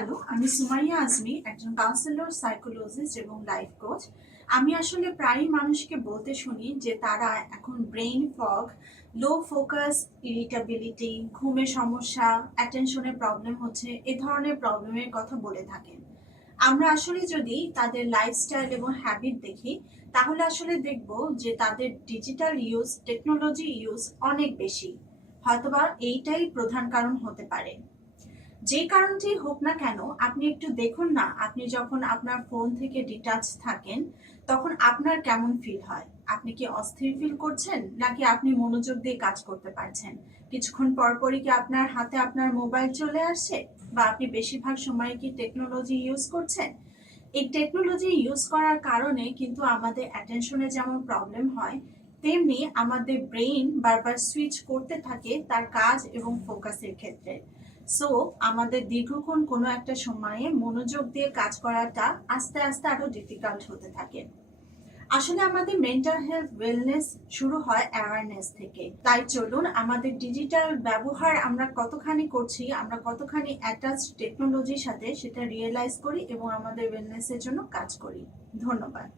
Hello, আমি সুমাইয়া আজমি, একজন councillor, psychologist এবং লাইফ কোচ। আমি আসলে প্রায়ই মানুষকে বলতে শুনি যে তারা এখন ব্রেইন ফগ, লো ফোকাস, ইরিটেবিলিটি, ঘুমের সমস্যা, অ্যাটেনশনের প্রবলেম হচ্ছে, এ ধরনের প্রবলেমের কথা বলে থাকেন। আমরা আসলে যদি তাদের লাইফস্টাইল এবং হ্যাবিট দেখি, তাহলে আসলে দেখব যে তাদের ডিজিটাল ইউজ, টেকনোলজি ইউজ অনেক বেশি। হয়তোবা এইটাই প্রধান কারণ হতে পারে। যে কারণটি হোক না কেন, আপনি একটু দেখুন না, আপনি যখন আপনার ফোন থেকে ডিটাচ থাকেন তখন আপনার কেমন ফিল হয়। আপনি কি অস্থির ফিল করছেন, নাকি আপনি মনোযোগ দিয়ে কাজ করতে পারছেন? কিছুক্ষণ পর পরই কি আপনার হাতে আপনার মোবাইল চলে আসছে, বা আপনি বেশিরভাগ সময় কি টেকনোলজি ইউজ করছেন? এই টেকনোলজি ইউজ করার কারণে কিন্তু আমাদের অ্যাটেনশনে যেমন প্রবলেম হয়, তেমনি আমাদের ব্রেইন বারবার সুইচ করতে থাকে তার কাজ এবং ফোকাসের ক্ষেত্রে। সো আমাদের দীর্ঘক্ষণ কোনো একটা সময়ে মনোযোগ দিয়ে কাজ করাটা আস্তে আস্তে আরো ডিফিকাল্ট হতে থাকে। আসলে আমাদের মেন্টাল হেলথ ওয়েলনেস শুরু হয় অ্যাওয়ারনেস থেকে। তাই চলুন আমাদের ডিজিটাল ব্যবহার আমরা কতখানি করছি, আমরা কতখানি অ্যাটাচ টেকনোলজির সাথে, সেটা রিয়েলাইজ করি এবং আমাদের ওয়েলনেসের জন্য কাজ করি। ধন্যবাদ।